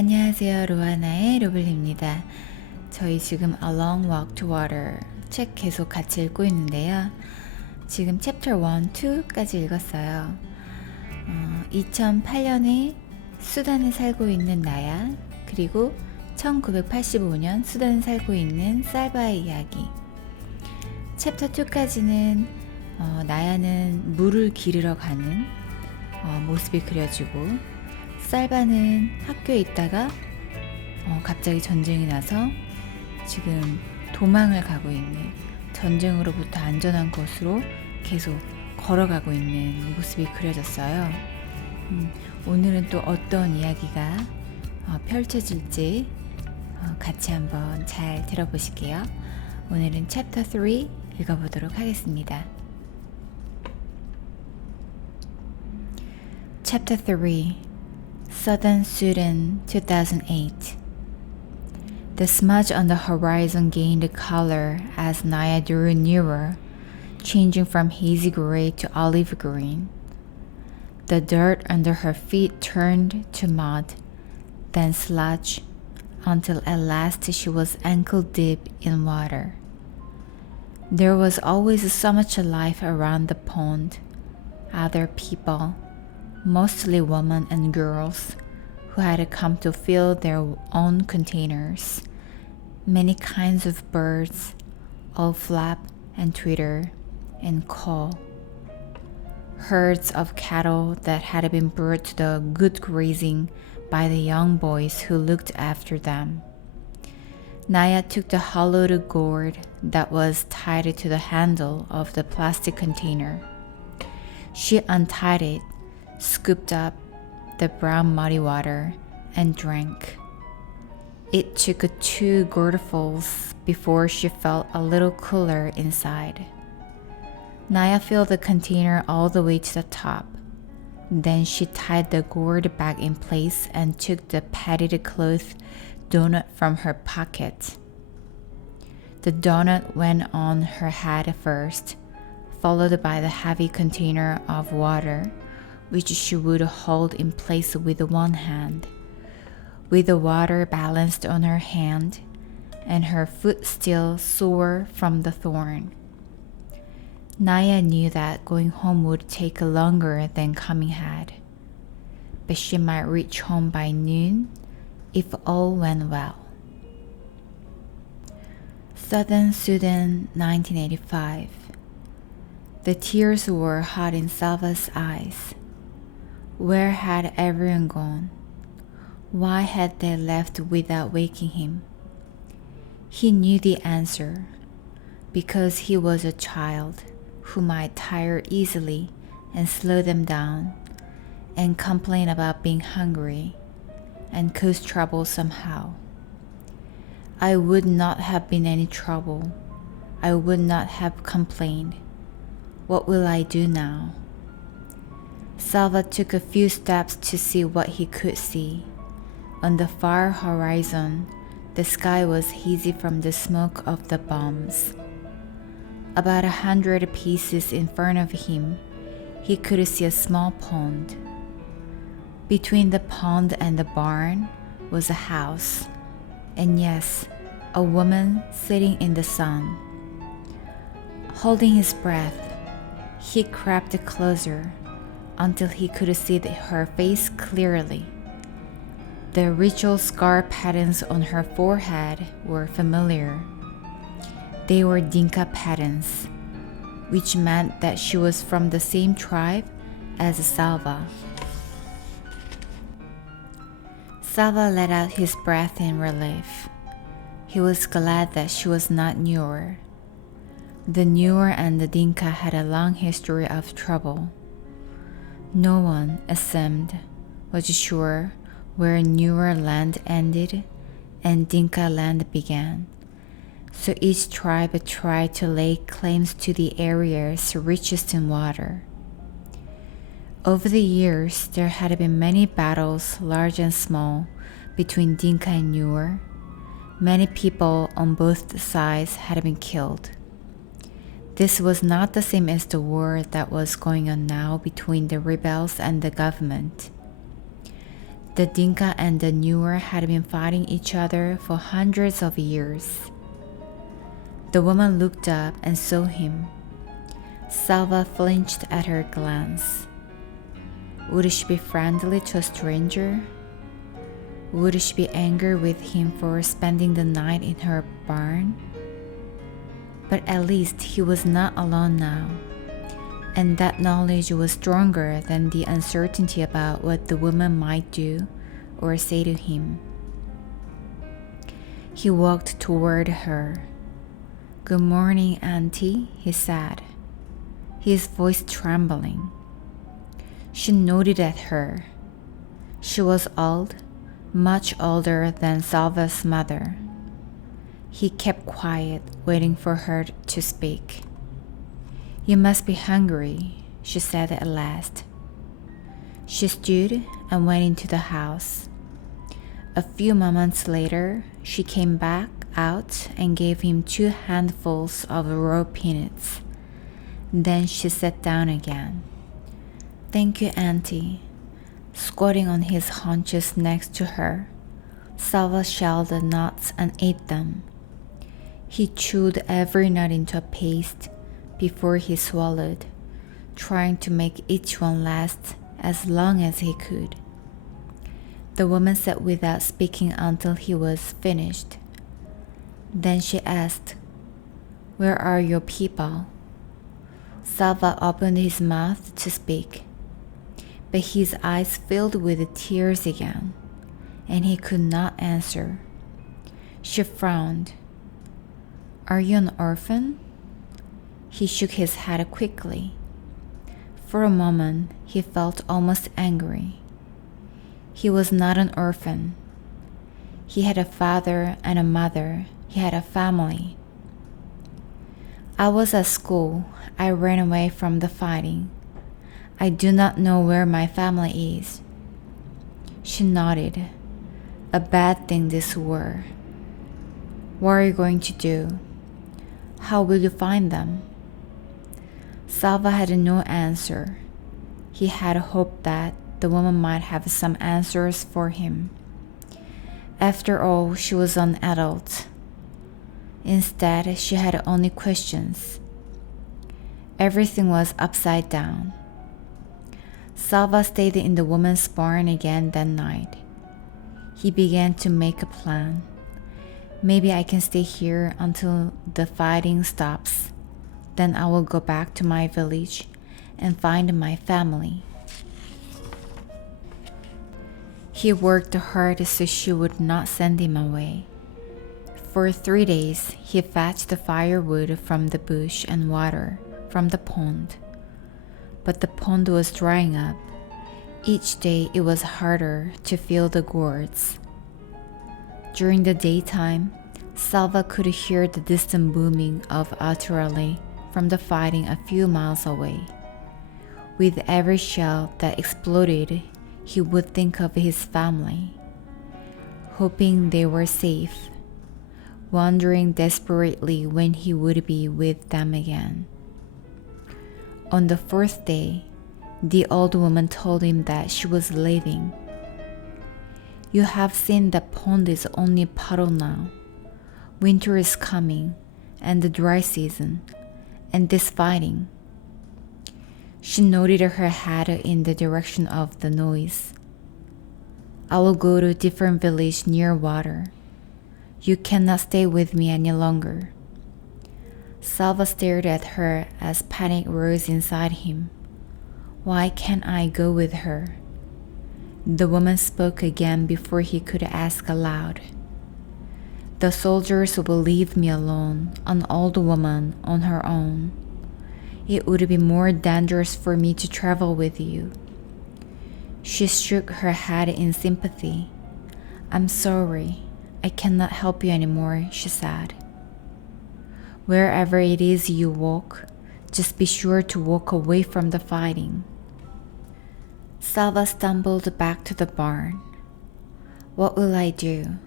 안녕하세요. 로하나의 로블입니다. 저희 지금 A Long Walk to Water 책 계속 같이 읽고 있는데요. 지금 Chapter 1, 2까지 읽었어요. 2008년에 수단에 살고 있는 나야, 그리고 1985년 수단에 살고 있는 살바의 이야기. 챕터 2까지는 나야는 물을 기르러 가는 모습이 그려지고, 살바는 학교에 있다가 갑자기 전쟁이 나서 지금 도망을 가고 있는, 전쟁으로부터 안전한 곳으로 계속 걸어가고 있는 모습이 그려졌어요. 오늘은 또 어떤 이야기가 펼쳐질지 같이 한번 잘 들어보실게요. 오늘은 Chapter 3 읽어보도록 하겠습니다. Chapter 3 Southern Sudan, 2008. The smudge on the horizon gained color as Naya drew nearer, changing from hazy gray to olive green. The dirt under her feet turned to mud, then sludge, until at last she was ankle deep in water. There was always so much life around the pond. Other people, mostly women and girls, who had come to fill their own containers. Many kinds of birds, all flap and twitter and call. Herds of cattle that had been brought to the good grazing by the young boys who looked after them. Naya took the hollowed gourd that was tied to the handle of the plastic container. She untied it, scooped up the brown muddy water, and drank. It took 2 gourdfuls before she felt a little cooler inside. Naya filled the container all the way to the top. Then she tied the gourd back in place and took the padded cloth donut from her pocket. The donut went on her head first, followed by the heavy container of water, which she would hold in place with one hand, with the water balanced on her hand and her foot still sore from the thorn. Naya knew that going home would take longer than coming had, but she might reach home by noon if all went well. Southern Sudan, 1985. The tears were hot in Salva's eyes. Where had everyone gone? Why had they left without waking him? He knew the answer, because he was a child who might tire easily and slow them down, and complain about being hungry, and cause trouble somehow. I would not have been any trouble. I would not have complained. What will I do now? Salva took a few steps to see what he could see. On the far horizon, the sky was hazy from the smoke of the bombs. About 100 paces in front of him, he could see a small pond. Between the pond and the barn was a house, and yes, a woman sitting in the sun. Holding his breath, he crept closer until he could see her face clearly. The ritual scar patterns on her forehead were familiar. They were Dinka patterns, which meant that she was from the same tribe as Salva. Salva let out his breath in relief. He was glad that she was not Nuer. The Nuer and the Dinka had a long history of trouble. No one, it seemed, was sure where Nuer land ended and Dinka land began, so each tribe tried to lay claims to the areas richest in water. Over the years, there had been many battles, large and small, between Dinka and Nuer. Many people on both sides had been killed. This was not the same as the war that was going on now between the rebels and the government. The Dinka and the Nuer had been fighting each other for hundreds of years. The woman looked up and saw him. Salva flinched at her glance. Would she be friendly to a stranger? Would she be angry with him for spending the night in her barn? But at least he was not alone now, and that knowledge was stronger than the uncertainty about what the woman might do or say to him. He walked toward her. "Good morning, Auntie," he said, his voice trembling. She nodded at her. She was old, much older than Salva's mother. He kept quiet, waiting for her to speak. "You must be hungry," she said at last. She stood and went into the house. A few moments later, she came back out and gave him 2 handfuls of raw peanuts. Then she sat down again. "Thank you, Auntie." Squatting on his haunches next to her, Salva shelled the nuts and ate them. He chewed every nut into a paste before he swallowed, trying to make each one last as long as he could. The woman sat without speaking until he was finished. Then she asked, "Where are your people?" Salva opened his mouth to speak, but his eyes filled with tears again, and he could not answer. She frowned. "Are you an orphan?" He shook his head quickly. For a moment, he felt almost angry. He was not an orphan. He had a father and a mother. He had a family. "I was at school. I ran away from the fighting. I do not know where my family is." She nodded. A bad thing this war. "What are you going to do? How will you find them?" Salva had no answer. He had hoped that the woman might have some answers for him. After all, she was an adult. Instead, she had only questions. Everything was upside down. Salva stayed in the woman's barn again that night. He began to make a plan. "Maybe I can stay here until the fighting stops. Then I will go back to my village and find my family." He worked hard so she would not send him away. For 3 days, he fetched the firewood from the bush and water from the pond. But the pond was drying up. Each day it was harder to fill the gourds. During the daytime, Salva could hear the distant booming of artillery from the fighting a few miles away. With every shell that exploded, he would think of his family, hoping they were safe, wondering desperately when he would be with them again. On the 4th day, the old woman told him that she was leaving. "You have seen that pond is only a puddle now. Winter is coming, and the dry season, and this fighting." She nodded her head in the direction of the noise. "I will go to a different village near water. You cannot stay with me any longer." Salva stared at her as panic rose inside him. "Why can't I go with her?" The woman spoke again before he could ask aloud. "The soldiers will leave me alone, an old woman on her own. It would be more dangerous for me to travel with you." She shook her head in sympathy. "I'm sorry. I cannot help you anymore," she said. "Wherever it is you walk, just be sure to walk away from the fighting." Salva stumbled back to the barn. "What will I do?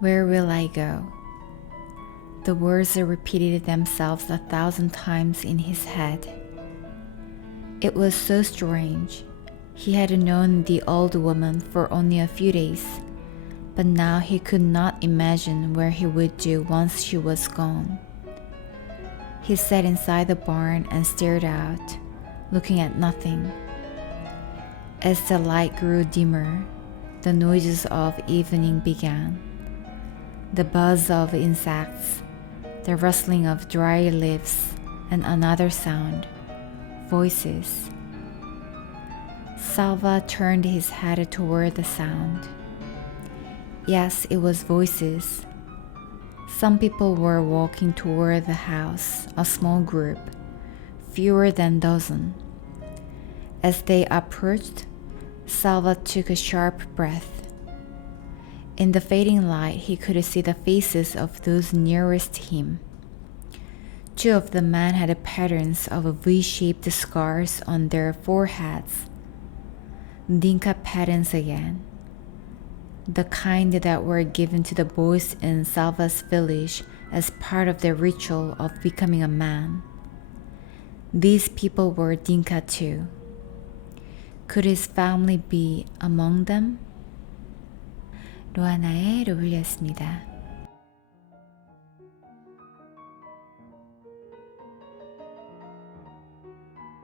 Where will I go?" The words repeated themselves 1,000 times in his head. It was so strange. He had known the old woman for only a few days, but now he could not imagine where he would do once she was gone. He sat inside the barn and stared out, looking at nothing. As the light grew dimmer, the noises of evening began. The buzz of insects, the rustling of dry leaves, and another sound, voices. Salva turned his head toward the sound. Yes, it was voices. Some people were walking toward the house, a small group, fewer than a dozen. As they approached, Salva took a sharp breath. In the fading light, he could see the faces of those nearest him. Two of the men had patterns of V-shaped scars on their foreheads. Dinka patterns again. The kind that were given to the boys in Salva's village as part of their ritual of becoming a man. These people were Dinka too. Could his family be among them? 로하나의 로블리였습니다.